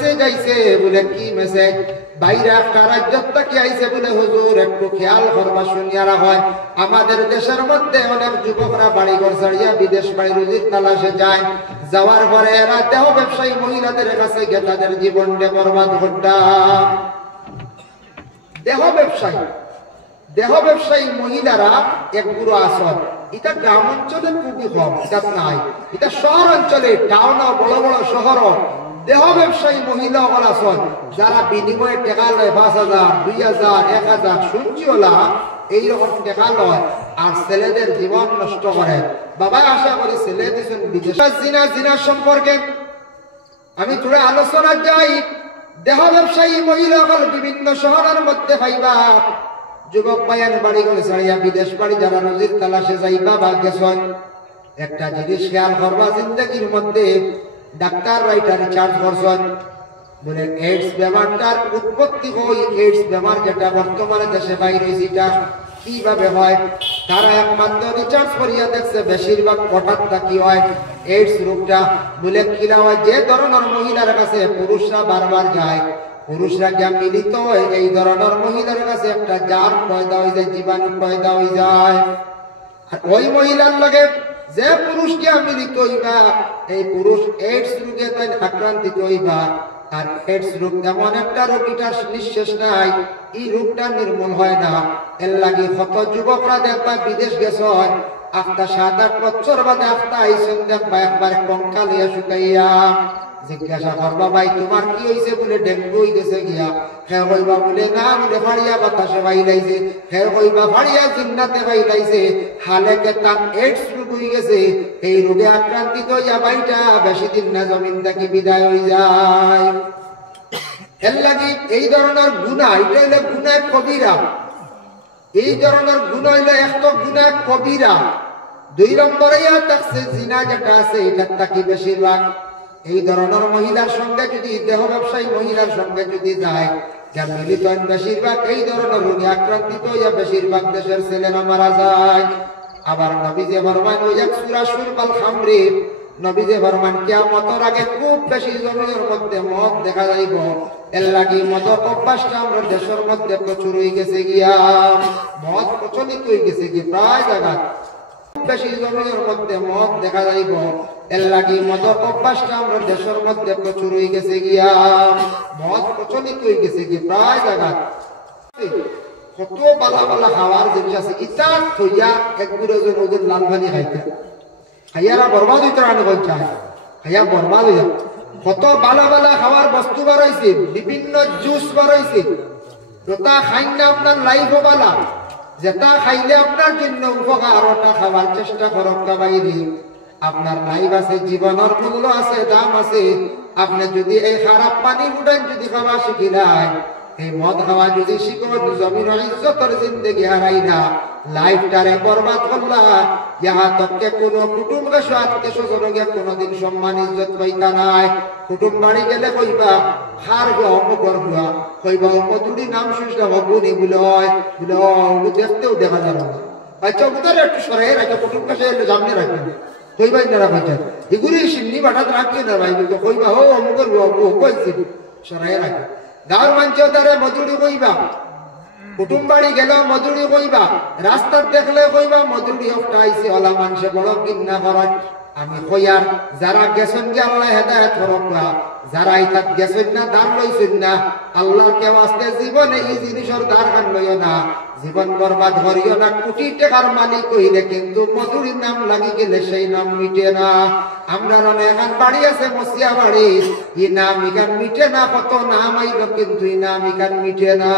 Message আইছে বলে কি মেসেজ বাইরে একটা রাজ্য থেকে আইছে বলে হুজুর একটু খেয়াল করবা শুনিয়ারা হয় আমাদের দেশের মধ্যে অনেক যুবকরা বাড়ি ঘর ছাড়িয়া বিদেশ বাড়ি রুজির তালাশে যায় যাওয়ার পরে এরা দেহ ব্যবসায়ী মহিলাদের কাছে গিয়ে তাদের জীবনকে বরবাদ ঘটা দেহ ব্যবসায়ী মহিলারা এক পুরো আসর এটা গ্রাম অঞ্চলে খুবই কম এটা নাই এটা শহর অঞ্চলে টাউন বড় বড় শহর দেহ ব্যবসায়ী মহিলা আসন যারা বিনিময়ে টাকা লয় 5,000 2,000 1,000 শুনছি ওলা এইরকম টাকা লয় আর ছেলেদের জীবন নষ্ট করে বাবা আশা করি ছেলে দিচ্ছেন বিদেশ জিনা সম্পর্কে আমি থোড়া আলোচনা যাই দেহ ব্যবসায়ী মহিলাগুলো বিভিন্ন শহরের মধ্যে পাইবা যুবক পায়ান বাড়ি করে ছাড়িয়া বিদেশ বাড়ি যারা নজির তালাশে যাইবা বা গেছেন একটা জিনিস খেয়াল করবা জিন্দগির মধ্যে ডাক্তার রাইটার রিচার্জ করছেন বলে এইডস ব্যাপারটার উৎপত্তি হয় এইডস ব্যাপার যেটা বর্তমানে দেশে বাইরে সেটা কিভাবে হয় তারা একমাত্র রিচার্জ করিয়া দেখছে বেশিরভাগ হঠাৎ কি হয় এইডস রোগটা বলে কিলা হয় যে ধরনের মহিলার কাছে পুরুষরা বারবার যায় পুরুষরা গিয়া মিলিত হয় এই ধরনের মহিলার কাছে একটা জার পয়দা হয়ে যায় জীবাণু পয়দা হয়ে যায় আর ওই মহিলার লগে যে পুরুষ গিয়া মিলিত হইবা এই পুরুষ এইডস রোগে তাই আক্রান্তিত হইবা আর এইডস রোগ এমন একটা রোগীটা নিঃশেষ নাই এই রোগটা নির্মূল হয় না এর লাগি কত যুবকরা দেখবা বিদেশ গেছে হয় আফতা 7-8 বছর বাদে আফতা আইসেন দেখবা একবার কঙ্কালিয়া শুকাইয়া জিজ্ঞাসা করবা ভাই তোমার কি হইছে বলে ডেঙ্গু হয়ে গেছে গিয়া হ্যাঁ কইবা বলে না বলে ফাড়িয়া বাতাসে বাইলাইছে হ্যাঁ কইবা ফাড়িয়া জিন্নাতে বাইলাইছে হালেকে তার এইডস রোগ হয়ে গেছে এই রোগে আক্রান্তিত হইয়া বাইটা বেশি দিন না জমিন থেকে বিদায় হয়ে যায় এর লাগি এই ধরনের গুনাহ এটা হইলে গুনাহ কবিরা এই ধরনের গুনাহ হইলে একটা গুনাহ কবিরা 2 নম্বরে তাকসে জিনা যেটা আছে এটা তাকি বেশিরভাগ এই ধরনের মহিলার সঙ্গে যদি দেহ ব্যবসায়ী মহিলার সঙ্গে যদি যায় যা মিলিত বেশিরভাগ এই ধরনের রোগে আক্রান্তিত হইয়া বেশিরভাগ দেশের ছেলেরা মারা যায় আবার নবীজি ফরমান ওই এক সূরা সূরাতুল খামরে নবীজি ফরমান কিয়ামতের আগে খুব বেশি জমিনের মধ্যে মদ দেখা যাইব এর লাগি মদের অভ্যাসটা আমরা দেশের মধ্যে প্রচুর হয়ে গেছে গিয়া মদ প্রচলিত হয়ে গেছে কি প্রায় জায়গা বেশি জমিনের মধ্যে মদ দেখা যাইব এর লাগি মদের অভ্যাসটা আমরা দেশের মধ্যে প্রচুর হয়ে গেছে গিয়া মদ প্রচলিত হয়ে গেছে কি প্রায় জায়গা কত বালা বালা খাওয়ার জিনিস আছে ইটা থইয়া এক বিরোজন ওদের লাল পানি খাইতে খাইয়ারা বরবাদ হইতে রান্না করছে খাইয়া বরবাদ হইয়া কত বালা বালা খাওয়ার বস্তু বাড়াইছে বিভিন্ন জুস বাড়াইছে যেটা খাইন না আপনার লাইফ বালা যেটা খাইলে আপনার জন্য উপকার ওটা খাবার চেষ্টা করক বাইরে আপনার লাইফ আছে জীবনের মূল্য আছে দাম আছে আপনি যদি এই খারাপ পানি উঠান যদি খাওয়া শিখিলাই এই মদ খাওয়া যদি শিখো জমিনের ইজ্জতের জিন্দেগি হারাই না লাইফটারে বরবাদ করলা ইহা তককে কোনো কুটুম্ব আত্মীয় স্বজনকে কোনোদিন সম্মান ইজ্জত পাইতা নাই কুটুম বাড়ি গেলে কইবা হার গুয়া অমুকর গুয়া কইবা অমুদি নাম শুনছিলাম অগুনি বলে দেখতেও দেখা যাবে না আচ্ছা ওদের একটু সরাই রাখে কুটুম কাছে সামনে রাখবেন কইবাই না রাখা এগুলি সিন্নি বাটাত রাখছে না ভাই কইবা ও অমুকর গুয়া কইছি সরাই রাখে গাঁর মানুষ তারে মজুরি কইবা কুটুম বাড়ি গেল মজুরি কইবা রাস্তার দেখলে কইবা মজুরি একটা আইছে ওলা মানুষে বড় কিন্না করেন আমি কইয়ার যারা গেছেন যে আল্লাহ হেদায়েত করক না যারা ইতাত গেছেন না দান লইছেন না আল্লাহর কে ওয়াস্তে জীবনে এই জিনিসের দার কান লইও না জীবন বরবাদ করিও না কোটি টাকার মালিক হইলে কিন্তু মজুরির নাম লাগি গেলে সেই নাম মিটে না আমরা এখন বাড়ি আছে মসিয়া বাড়ি এই নাম ইখান মিটে না কত নাম আইল কিন্তু এই নাম ইখান মিটে না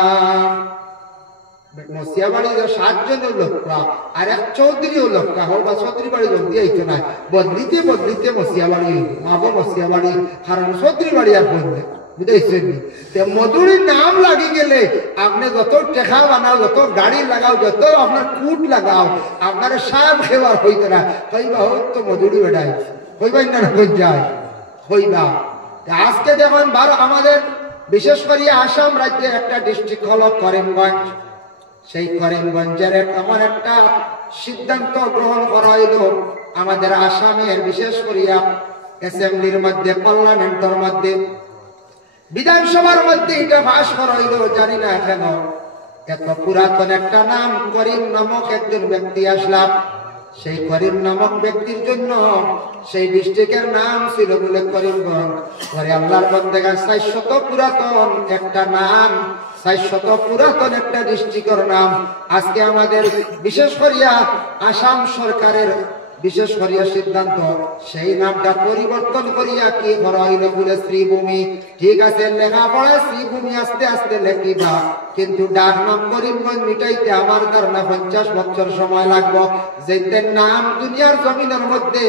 মসিয়া বাড়ি 7 জন লোক আর এক চৌধুরীও লোক হোক বা চৌধুরী বাড়ি লোক দিয়ে আইতো না বদলিতে বদলিতে মসিয়া বাড়ি মাবো মসিয়া বাড়ি কারণ চৌধুরী বাড়ি আর বদলে বুঝাইছেন মজুরির নাম লাগি গেলে আপনি যত টেকা বানাও যত গাড়ি লাগাও যত আপনার কুট লাগাও আপনার সাপ খেবার হইতে না কইবা হোক তো মজুরি বেড়াই কইবাই না যায় কইবা আজকে যেমন আমাদের বিশেষ করে আসাম রাজ্যের একটা ডিস্ট্রিক্ট হলো করিমগঞ্জ সেই করিমগঞ্জের এমন একটা সিদ্ধান্ত গ্রহণ করা হইল আমাদের আসামের বিশেষ করিয়া অ্যাসেম্বলির মধ্যে পার্লামেন্টের মধ্যে বিধানসভার মধ্যে এটা ফাঁস করা হইল, জানি না কেন। এত পুরাতন একটা নাম করিম নামক একজন ব্যক্তি আসলাম, সেই করিম নামক ব্যক্তির জন্য সেই ডিস্ট্রিক্টের নাম ছিল বলে করিমগঞ্জ। পরে আল্লাহর বন্দেগার 400 পুরাতন একটা নাম, 400 পুরাতন একটা ডিস্ট্রিক্টের নাম আজকে আমাদের বিশেষ করিয়া আসাম সরকারের বিশেষ করিয়া সিদ্ধান্ত সেই নামটা পরিবর্তন করিয়া কি করা হইল বলে শ্রীভূমি। ঠিক আছে, লেখাপড়া শ্রীভূমি আস্তে আস্তে লেখিবা, কিন্তু ডাক নাম করিমগঞ্জ মিটাইতে আমার ধারণা 50 বছর সময় লাগবো। যেতে নাম দুনিয়ার জমিনের মধ্যে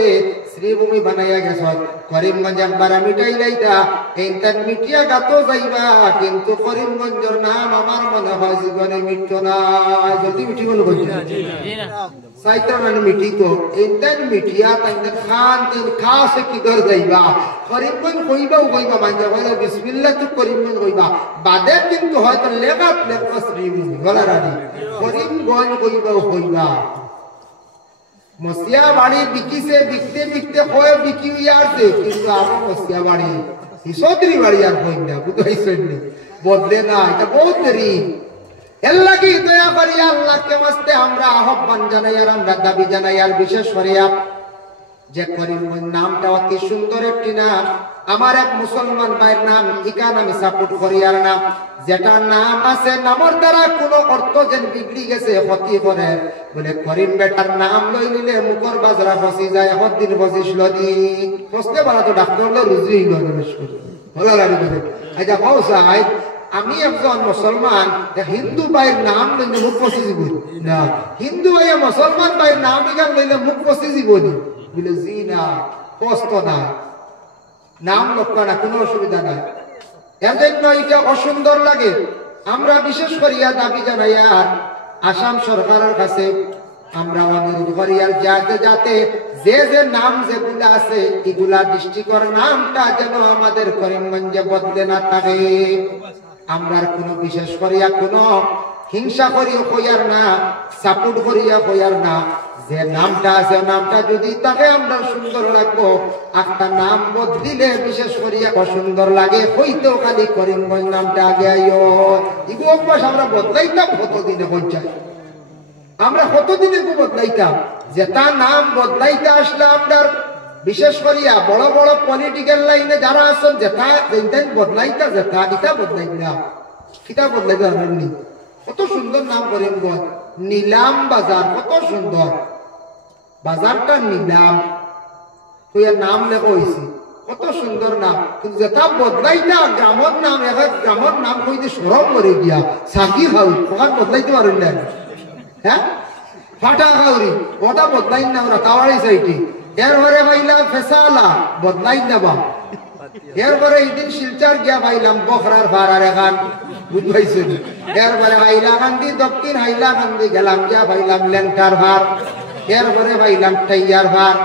শ্রীভূমি বানাইয়া গেছ, করিমগঞ্জ একবার মিটাই লাইতা এইটার মিটিয়া গাত যাইবা, কিন্তু করিমগঞ্জের নাম আমার মনে হয় জীবনে মিটতো না। যদি মিটি বল সাইতান মিটি তো এইটার মিটিয়া তাইতে খান তিন খাসে কি দর যাইবা, করিমগঞ্জ কইবাও কইবা, মানজা কইলা বিসমিল্লাহ তো করিমগঞ্জ কইবা, বাদে কিন্তু হয়তো লেখাত লেখা শ্রীভূমি বলা রানি করিমগঞ্জ কইবাও কইবা। মসিয়া বাড়ি বিকিছে, বিকতে বিকতে হয় বিকি হইয়া আসে, কিন্তু আমার মসিয়া বাড়ি হিসদ্রি বাড়ি আর হই না, বুঝাইছেন নি? বদলে না, এটা বহুত দেরি। এর লাগি দয়া করি আল্লাহকে মাসতে আমরা আহ্বান জানাই আর আমরা দাবি জানাই, আর বিশেষ করিয়া যে করিমগঞ্জ নামটা অতি সুন্দর একটি নাম। আমার এক মুসলমান ভাইয়ের নাম, ইকান আমি সাপোর্ট করি আর নাম, যেটা নাম আছে নামের দ্বারা কোনো অর্থ যেন বিগড়ি গেছে ক্ষতি করে বলে করিম বেটার নাম লই নিলে মুখর বাজরা ফসি যায়, দিন ফসিছিল দি ফসলে বলা তো ডাক্তার হলে রুজি বলা লাগি বলে। আচ্ছা কও সাহেব, আমি একজন মুসলমান, হিন্দু ভাইয়ের নাম লইলে মুখ ফসি যাব না, হিন্দু ভাইয়া মুসলমান ভাইয়ের নাম ইকান লইলে মুখ ফসি যাব বলে জি না, কষ্ট না, নাম লক্ষ্য না, কোনো অসুবিধা নাই। এর জন্য এটা অসুন্দর লাগে। আমরা বিশেষ করিয়া দাবি জানাই আর আসাম সরকারের কাছে আমরা অনুরোধ করি আর যাতে যাতে যে যে নাম যেগুলা আছে এগুলা ডিস্ট্রিক্টের নামটা যেন আমাদের করিমগঞ্জে বদলে না থাকে। আমরা কোনো বিশেষ করিয়া কোনো হিংসা করিয়া কইয়ার না, সাপোর্ট করিয়া কইয়ার না, যে নামটা আছে নামটা যদি তাকে আমরা সুন্দর লাগবো। একটা নাম বদলিলে বিশেষ করিয়া অসুন্দর লাগে, হইতেও খালি করিমগঞ্জ নামটা আগে আইও। ইগো অভ্যাস আমরা বদলাইতাম কতদিনে পঞ্চায়েত, আমরা কতদিনে বদলাইতাম, যেটা নাম বদলাইতে আসলে আমরা বিশেষ করিয়া বড় বড় পলিটিক্যাল লাইনে যারা আছেন যেটা বদলাইতা, যেটা এটা বদলাইতাম, এটা বদলাইতে পারেননি। কত সুন্দর নাম করিমগঞ্জ, নিলাম বাজার, কত সুন্দর বাজারটা নিলাম কইয়া নাম লেখা হয়েছে, কত সুন্দর নাম। কিন্তু যেটা বদলাইতা গ্রামের নাম, এক গ্রামের নাম কইতে সরব করে গিয়া সাকি খাউরি ওখান বদলাইতে পারেন না, হ্যাঁ ফাটা খাউরি ওটা বদলাই না, ওরা তাওয়ারি সাইটি। এরপরে পাইলাম ফেসালা, বদলাই নেবা। এরপরে এইদিন শিলচার গিয়া পাইলাম বখরার ভাড়ার এখান, বুঝবাইছেন। এরপরে হাইলাকান্দি দক্ষিণ হাইলাকান্দি গেলাম, গিয়া পাইলাম লেংটার ভার। এরপরে পাইলাম টাইয়ার ভার।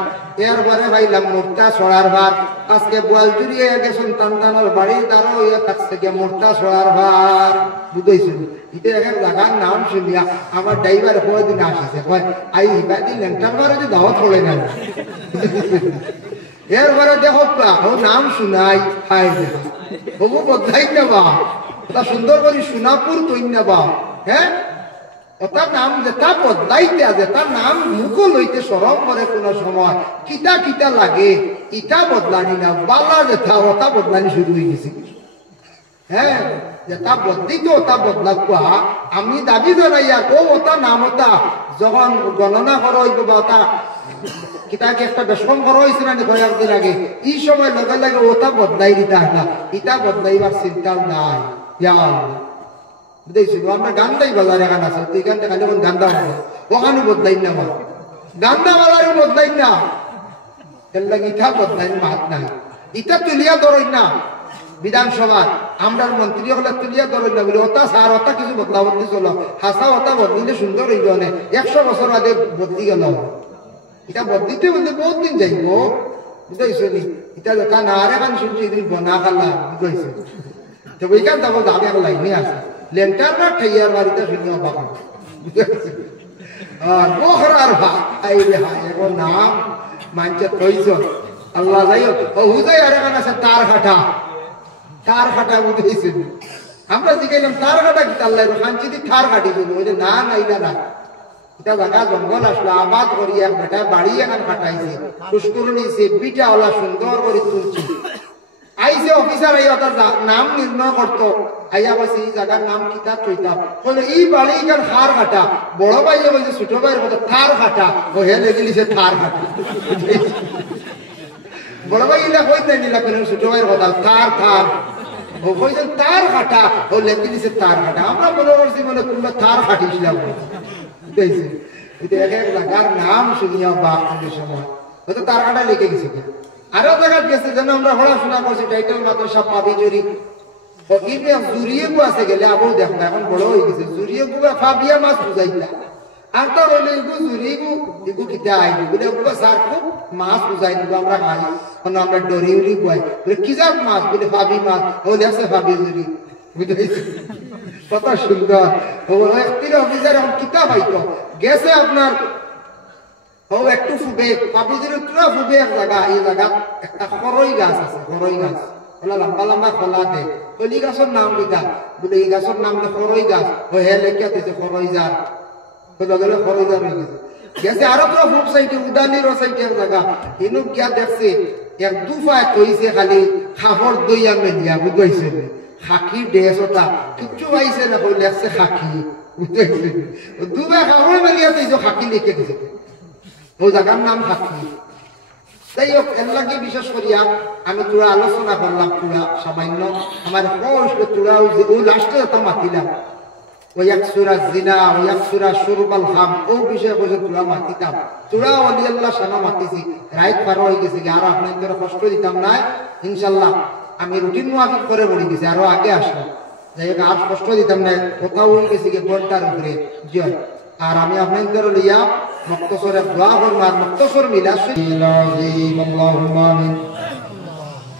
এরপরে পাইলাম মুর্তা ছড়ার ভার। আজকে বোয়ালজুড়ি গেছেন টানটানোর বাড়ির দ্বারা হইয়া থাকছে গিয়া মুর্তা ছড়ার ভার, বুঝাইছেন। এটা এখন জায়গার নাম শুনিয়া আমার ড্রাইভার কোনোদিন আসিছে, কয় আই বাদি লেংটার ভারে যে দাওয়াত পড়ে না। এরপরে দেখো ও নাম শুনাই হাই হবু বদলাই নেবা, তা সুন্দর করে সোনাপুর তৈন নেবা, হ্যাঁ ওটার নাম যেটা বদলাইতে আছে তার নাম মুখো লইতে সরম করে কোন সময় কিতা কিতা লাগে, ইটা বদলানি না, বালা যেটা ওটা বদলানি শুরু হয়ে গেছে। হ্যাঁ যেটা বদলিত ওটা বদলাকুয়া আমি দাবি জানাইয়া ও ওটা নাম ওটা যখন গণনা করা হইব বা ওটা কিতাকে একটা বেশম করা হয়েছে না কয়েকদিন আগে, এই সময় লগে লাগে ওটা বদলাই দিতা না, ইটা বদলাইবার চিন্তাও নাই। বুঝেছি আমরা গান্দাই বাজার এখানে আছে, তুই এখান থেকে যখন গান্দা হবে ওখানে বদলাই না, গান্দা বাজারে বদলাই না, এর লাগে ইটা বদলাই মাত নাই, ইটা তুলিয়া ধরই না। বিধানসভা আমরা মন্ত্রী হলে তুলিয়া ধরই না বলে ওটা সার ওটা কিছু বদলা বদলি চলো, হাসা ওটা বদলিলে সুন্দর হইব না, 100 বছর আগে বদলি গেল, এটা বদলিতে বলতে বহুত দিন যাইব, বুঝাইছো নি। এটা যখন আর এখন শুনছি এদিন বনা খাল্লা, বুঝাইছে তো ওইখান তখন দাবি এক লাইনে আছে লেন্টার না ঠাইয়ার বাড়িতে শুনিয়া বাবা, বুঝাইছে। আর বখরার ভাই আই রে হাই এখন নাম মানছে তৈছ আল্লাহ যাই ও হুজাই আর এখন আছে তার কাটা, থার কাটা বুঝেছেন আমরা জিজ্ঞাসলাম থার কাটা কি আল্লাহ খানচিদি থার কাটিছিল ওই না নাইলা না এটা জায়গা জঙ্গল আসলো আবাদ করি এক বেটা বাড়ি এখন কাটাইছে পুষ্করণী নিয়েছে বিটা ওলা সুন্দর করে তুলছি আইসে অফিসার এই ওটার নাম নির্ণয় করতো আইয়া বলছে এই জায়গার নাম কিতাব চইতাম বলে এই বাড়ি এখান থার কাটা বড় ভাইয়া বলছে ছোট ভাইয়ের মতো থার কাটা ও হে লেগেছে থার কাটা বড় ভাই এটা কইতে নিলা কেন ছোট ভাইয়ের কথা থার থার ও কইছে তার কাটা ও লেগে দিছে তার কাটা আমরা মনে করছি মানে তোমরা তার কাটিছিলাম বুঝতেছি এটা এক এক জায়গার নাম শুনিয়া বা আমাদের সময় হয়তো তার কাটা লেগে গেছে আরো জায়গা গেছে যেন আমরা পড়াশোনা করছি টাইটেল মাদ্রাসা পাবি জুরি ও ইবে জুরিয়ে গু আছে গেলে আবু দেখো এখন বড় হয়ে গেছে জুরিয়ে গু ফাবিয়া মাছ বুঝাইতা আর তো হইলে ইগু জুরি গু ইগু কিতা আইবি বলে গু স্যার খুব মাছ বুঝাই দিব আমরা খাই কোন আমরা ডরি উরি বই বলে কি জাত মাছ বলে ফাবি মাছ হইলে আছে ফাবি জুরি বুঝাইছি কত সুন্দর ও একটির অফিসার এখন কিতা পাইতো গেছে আপনার ও একটু ফুবে ফাবি জুরি পুরো ফুবে এক জায়গা এই জায়গা একটা খরই গাছ আছে খরই গাছ ওলা লম্বা লম্বা খোলা দে কলি গাছের নাম লিখা বলে এই গাছের নাম খরই গাছ ও হে লেখিয়া দিতে খরই যার গেলে খরই যার হয়ে গেছে গেছে আরো পুরো ফুপ সাইডে উদানির সাইডের জায়গা এনু গিয়া দেখছে এক দুফায় কইছে খালি খাবর দইয়া মেলিয়া বুঝাইছে খাকি ড্রেস ওটা কিচ্ছু পাইছে না বলে লেখছে খাকি বুঝাইছে দুফায় খাবর মেলিয়া তো খাকি লিখে গেছে ও জায়গার নাম খাকি তাই হোক এর লাগে বিশেষ করিয়া আমি তোরা আলোচনা করলাম তোরা সামান্য আমার কষ্ট তোরা ও লাস্টে তো মাতিলাম ওই এক সূরা জিনা ওই এক সূরা শুরবাল হাম ও বিষয়ে বসে তোরা মাতিতাম তোরা ওলি আল্লাহ সানা মাতিছি রাইট পার হয়ে গেছে আর আপনাদের কষ্ট দিতাম না ইনশাআল্লাহ আমি রুটিন মুআফিক করে পড়ে গেছি আরো আগে আসলাম যাই হোক আর কষ্ট দিতাম না কোথাও হয়ে গেছে কি ঘন্টার উপরে জিয়র আর আমি আপনাদের লইয়া মুক্তসরে দোয়া করব আর মুক্তসর মিলাসিল আযীম আল্লাহুম্মা আমিন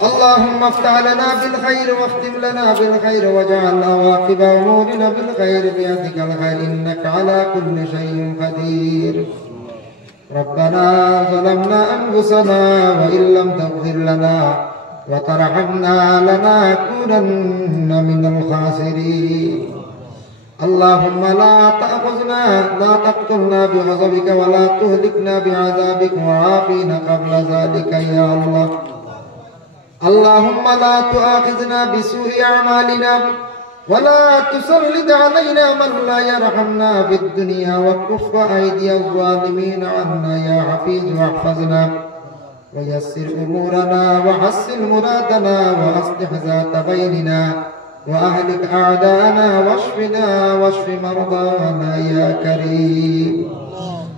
اللهم افتح لنا بالخير واختم لنا بالخير واجعل عواقب امورنا بالخير بيدك الخير انك على كل شيء قدير ربنا ظلمنا انفسنا وان لم تغفر لنا وترحمنا لنكونن من الخاسرين اللهم لا تقتلنا بغضبك ولا تهلكنا بعذابك وعافنا قبل ذلك يا الله اللهم لا تؤاخذنا بسوء أعمالنا ولا تسلط علينا من لا يرحمنا في الدنيا وكف أيدي الظالمين عنا يا حفيظ واحفظنا ويسر أمورنا وحسن مرادنا وأصلح ذات بيننا وأهلك أعداءنا واشفنا واشف مرضانا يا كريم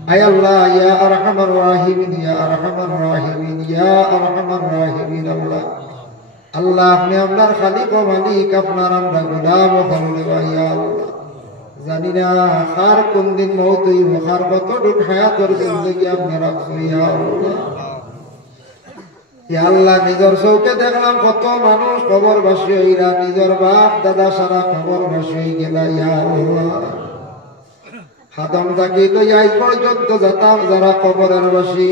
أي الله يا أرحم الراحمين يا أرحم الراحمين يا أرحم الراحمين الله الله میں امر خالق و مالک اپنا رب غلام و خلیل یا اللہ জানিনা খার কোন দিন মওত হইব খার কতটুক হায়াতের জিন্দেগি আপনি রাখছো ইয়া আল্লাহ ইয়া আল্লাহ নিজের চৌকে দেখলাম কত মানুষ কবরবাসী হইরা নিজের বাপ দাদা সারা কবরবাসী হয়ে গেলা ইয়া আল্লাহ হাদম থাকি লইয়া আজ পর্যন্ত যারা কবরের বাসী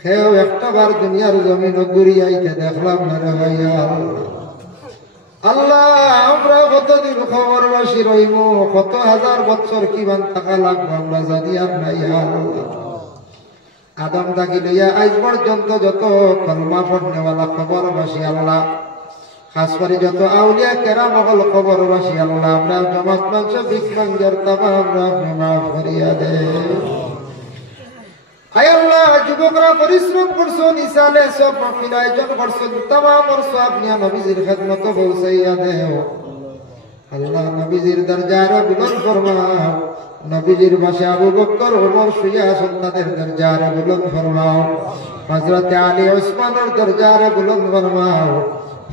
সেও একটাবার দুনিয়ার জমিন ঘুরিয়াইতে দেখলাম না রে ভাইয়া আল্লাহ আমরা কতদিন খবরবাসী রইব কত হাজার বছর কিমান টাকা লাগবে আমরা জানি আর নাই আল্লাহ আদম থাকি লইয়া আজ পর্যন্ত যত কলমা পড়নেওয়ালা খবরবাসী আল্লাহ খাস করে যত আউলিয়া কেরাম হল খবরবাসী আল্লাহ আমরা জমাত মাংস বিশ মাংসের তামা আমরা মাফ করিয়া দে হায় আল্লাহ যুবকরা পরিশ্রম করছো নিসালে সব মাহফিল আয়োজন করছো तमाम और सब নিয়া নবীজির খিদমত পৌঁছাইয়া দেও আল্লাহ নবীজির দরজারে বুলন্দ ফরমাও নবীজির পাশে আবু বকর ওমর শুয়া সন্তানের দরজারে বুলন্দ ফরমাও হযরত আলী ওসমানের দরজারে বুলন্দ ফরমাও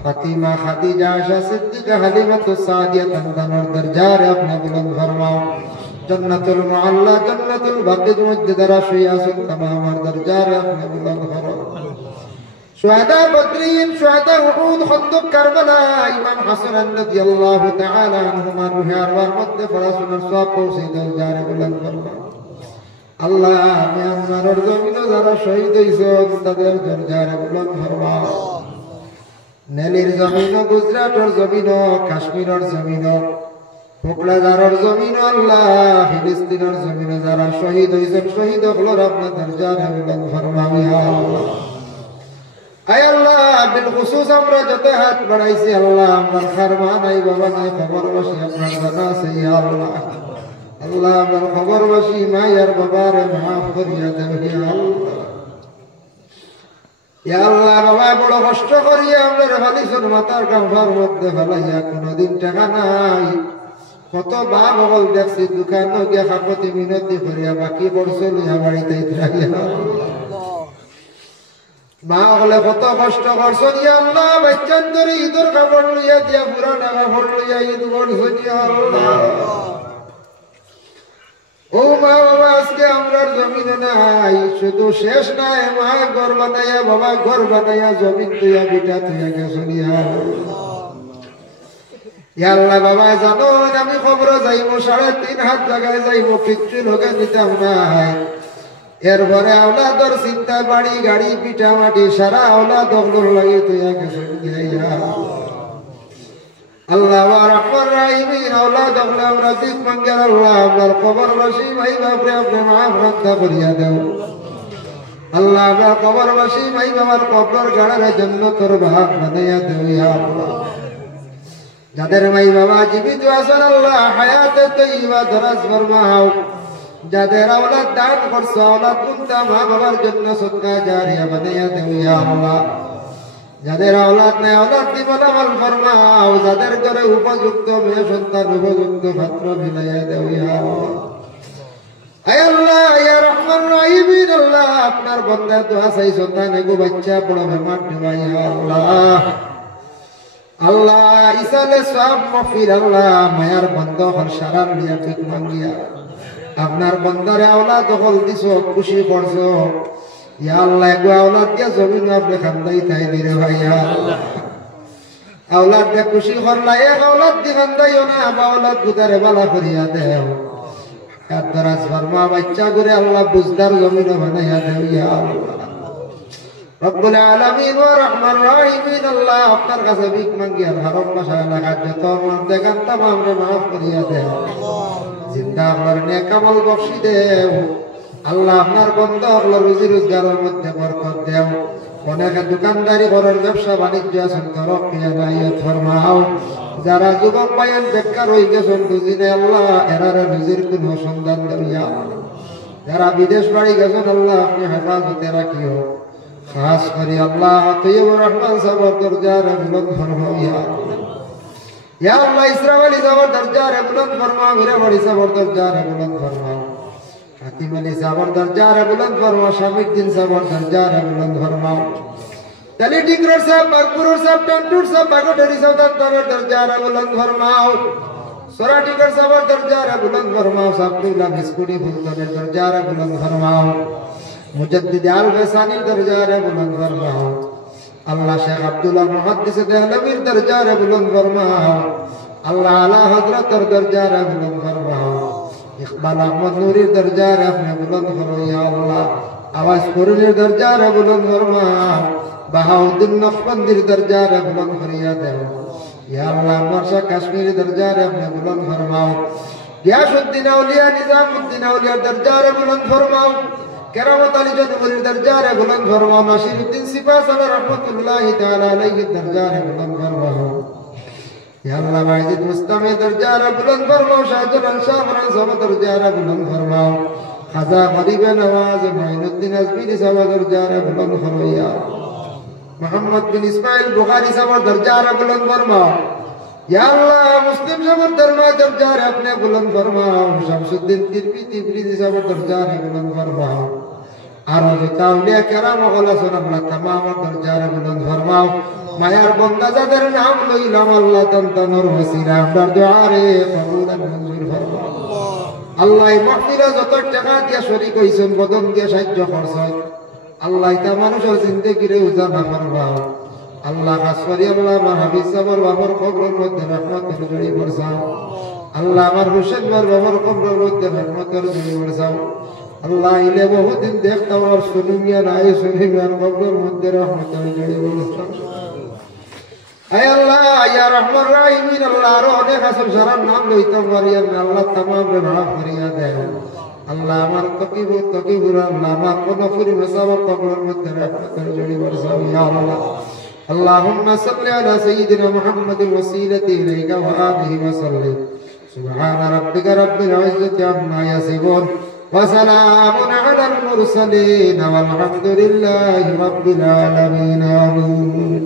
ফাতিমা খাদিজা আয়েশা সিদ্দিকা হালিমাতু সাদিয়া তন্দানের দরজারে আপনি বুলন্দ ফরমাও জন্নাতুল মুআল্লা জন্নাতুল বাকির মধ্যে যারা শুয়ে আছেন तमाम দরজারে আপনি বুলন্দ ফরমাও শুহাদা বদরিন শুহাদা উহুদ খন্দক কারবালা ইমাম হাসান রাদিয়াল্লাহু তাআলা আনহুমা রুহে আরওয়ার মধ্যে পড়াশোনার সওয়াব পৌঁছে দরজারে বুলন্দ ফরমাও আল্লাহ আমি আমার জমিনে যারা শহীদ হইছেন তাদের দরজারে বুলন্দ ফরমাও নেলির জমিন, গুজরাটর জমিন, কাশ্মীরের জমিন, ফোকলাদারের জমিন, আল্লাহ ফিলিস্তিনের জমিন যারা শহীদ হয়েছেন, শহীদ হলোর আপনাদের জানে বুলন্দ ফরমাও ইয়া আল্লাহ। আয় আল্লাহ, বিল খুসুস আমরা যত হাত বাড়াইছি আল্লাহ, আমার খারমা নাই, বাবা নাই, খবর বসি আপনার জানা আছে ইয়া আল্লাহ। আল্লাহ আমার খবর বসি মায়ের বাবারে মাফ করিয়া দেব ইয়া আল্লাহ। ইয়া আল্লাহ, বাবা বড় কষ্ট করিয়া আমরা ভালিছন মাতার কাঁঠার মধ্যে ফেলাইয়া, কোনদিন টাকা নাই, কত বা বগল দেখছি, দোকান গিয়া কাকতি মিনতি করিয়া বাকি পড়ছে লইয়া বাড়িতে মা বলে কত কষ্ট করছো ইয়া আল্লাহ, বাচ্চান ধরে ঈদের কাপড় লইয়া দিয়া, পুরানা কাপড় লইয়া ঈদ করছো ইয়া আল্লাহ। ও মা বাবা আজকে আমরার জমিনে নাই, শুধু শেষ নাই, মা ঘর বানাইয়া, বাবা ঘর বানাইয়া, জমিন তুইয়া, বিটা তুইয়া গেছো ইয়া আল্লাহ। বাবা জানো আমি খবর যাইবো, 3.5 হাত জায়গায় যাইবো, কিচ্ছু লোকে নিতাম নাই। এরপরে আওলাদর চিন্তা, বাড়ি গাড়ি পিঠা মাটি সারা আওলাদ দখলর লাগে তুইয়া গেছো আল্লাহ। রহমান রাহিমিন আওলাদ দখলে আমরা দিক মঙ্গের আল্লাহ, আপনার কবরবাসী ভাই বাপরে আপনি মাফ রক্ষা করিয়া দেও আল্লাহ। আপনার কবরবাসী ভাই বাবার কবর গাড়ার জন্য তোর ভাগ বানাইয়া দেও ইয়া আল্লাহ। যাদের ভাই বাবা জীবিত আছেন আল্লাহ, হায়াতে তৈবা দরাজ ফরমাও। যাদের আওলাদ দান করছো, আওলাদ কুনতা মা বাবার জন্য সদকা জারিয়া বানাইয়া দেও ইয়া আল্লাহ। যাদের আওলাদ নাই, আওলাদ দিবন আমল ফরমাও। যাদের ঘরে উপযুক্ত মেয়ে সন্তান, উপযুক্ত পাত্র মিলাইয়া দেও ইয়া আল্লাহ। আয় আল্লাহ, ইয়া রহমান রাহিমিন আল্লাহ, আপনার বান্দা দোয়া চাই, সন্তান এগো বাচ্চা বড় বেমার দেওয়া ইয়া আল্লাহ। আল্লাহ ইসালে সব মফির আল্লাহ, মায়ার বন্ধ হর সারার লিয়া ঠিক মাঙ্গিয়া, আপনার বন্দারে আওলাদ দখল দিছ, খুশি করছো ইয়া আল্লাহ। এগো আওলাদ দিয়া জমিন আপনি খান্দাই তাই দিরে ভাই ইয়া আল্লাহ। আওলাদ দিয়া খুশি করলা, এক আওলাদ দি খান্দাইও না, বা আওলাদ গুদারে বালা করিয়া দেও। কাদ্দারাজ ফরমা বাচ্চা করে আল্লাহ বুঝদার জমিন বানাইয়া দেও ইয়া আল্লাহ। রব্বুল আলামিন ওয়া রহমান রাহিমিন আল্লাহ, আপনার কাছে ভিক মাঙ্গি আর হারম মাসা এলাকার যত মধ্যে গান তামামরে মাফ করিয়া দেও, জিন্দা আপনার নেক আমল বখশি দেও আল্লাহ। আপনার বন্ধ হলো রুজি রোজগারের মধ্যে বরকত দেও। অনেকে দোকানদারি করার ব্যবসা বাণিজ্য আছেন, তরক্কিয়া নাইয়ত ফরমাও। যারা যুবক পাইন বেকার হয়ে গেছেন, রুজিনে আল্লাহ এরারে রুজির কোন সন্ধান দেও ইয়া আল্লাহ। যারা বিদেশ বাড়ি গেছেন আল্লাহ আপনি হেফাজতে রাখিও, খাস করি আল্লাহ তৈয়ব রহমান সাহেবের দরজারে বুলন্দ ফরমাও ইয়া আল্লাহ। ইয়া আল্লাহ ইসরাঈলি সাহেবের দরজারে বুলন্দ ফরমাও, মীরাবাড়ি সাহেবের দরজারে বুলন্দ ফরমাও, হাতিম আলী সাহেবের দরজারে বুলন্দ ফরমাও, শামিউদ্দিন সাহেবের দরজারে বুলন্দ ফরমাও, তালি টিকরর সাহেব, বাগপুরর সাহেব, টন্টুর সাহেব, বাগোটারি সাহেবের দরজারে বুলন্দ ফরমাও, সোরাটিকর সাহেবের দরজারে বুলন্দ ফরমাও, সাবতুল্লাহ বিস্কুটি ফুলতনের দরজারে বুলন্দ ফরমাও, মুজাদ্দিদ আল ফেসানির দরজারে বুলন্দ ফরমাও। আল্লাহ শেখ আব্দুল্লাহ মুহাদ্দিস দেহলভির দরজারে বুলন্দ ফরমাও। আল্লাহ আলা হযরতের দরজারে বুলন্দ ফরমাও। ইকবাল আহমদ নূরির দরজারে আপনি বুলন্দ ফরমাও ইয়া আল্লাহ। আওয়াজ করির দরজারে বুলন্দ ফরমাও। বাহাউদ্দিন নকশবন্দির দরজারে বুলন্দ করিয়া দেও ইয়া আল্লাহ। মরশা কাশ্মীরি দরজারে আপনি বুলন্দ ফরমাও। গিয়াসউদ্দিন আউলিয়া, নিজামউদ্দিন আউলিয়ার দরজারে বুলন্দ ফরমাও। কেরামত আলী জনবুরির দরজারে বুলন্দ ফরমাও। নাসিরউদ্দিন সিপাহসালাহ রাহমাতুল্লাহি তাআলা আলাইহির দরজারে বুলন্দ ফরমাও ইয়া আল্লাহ। মাজিদ মুস্তামি দরজারে বুলন্দ ফরমাও। শাহজালাল শাহ ফরানসব দরজারে বুলন্দ ফরমাও। খাজা গরিবে নওয়াজ মাইনুদ্দিন আজমিরি সাহেব দরজারে বুলন্দ ফরমাও ইয়া আল্লাহ। মোহাম্মদ বিন ইসমাইল বুখারী সাহেব দরজারে বুলন্দ ফরমাও ইয়া আল্লাহ। মুসলিম সাহেবের দরজারে আপনি বুলন্দ ফরমাও। শামসুদ্দিন তিবরিজি সাহেবের দরজারে বুলন্দ ফরমাও। আর আউলিয়া কেরাম আছেন আল্লাহ তামাম দরজারে বুলন্দ ফরমাও। মায়ার বন্দা যাদের নাম লইলাম আল্লাহ তন্তনর ওসিলা আপনার দুআরে কবুল মঞ্জুর ফরমাও আল্লাহ। এই মাহফিলে যত টাকা দিয়া শরীক হইছেন, বদন দিয়া সাহায্য করছেন আল্লাহ, এটা মানুষের জিন্দেগিরে উজানা ফরমাও আল্লাহ। খাস করি আল্লাহ আমার হাবিব সাহেবের বাবার কবরের মধ্যে রহমতের জড়ি বরসাও আল্লাহ। আমার হুসেন ভাইয়ের বাবার কবরের মধ্যে রহমতের জড়ি বরসাও আল্লাহ। ইলে বহুদিন দেখতাম আর সুনুমিয়া নাই, সুনুমিয়ার কবরের মধ্যে রহমতের জড়ি বরসাও আয় আল্লাহ ইয়া রহমান রাহিমিন আল্লাহ আর অনেক আসল সারা নাম লইতে পারি আল্লাহ তামাম রে মাফ করিয়া দেয় আল্লাহ আমার তকিবুর আল্লাহ আমার কোন পরিবেশাব কবরের মধ্যে রহমতের জড়ি বর্ষাও ইয়া আল্লাহ اللهم صل على سيدنا محمد الوسيلة إليك وآله وسلم سبحان ربك رب العزة عما يصفون وسلام على المرسلين والحمد لله رب العالمين آمين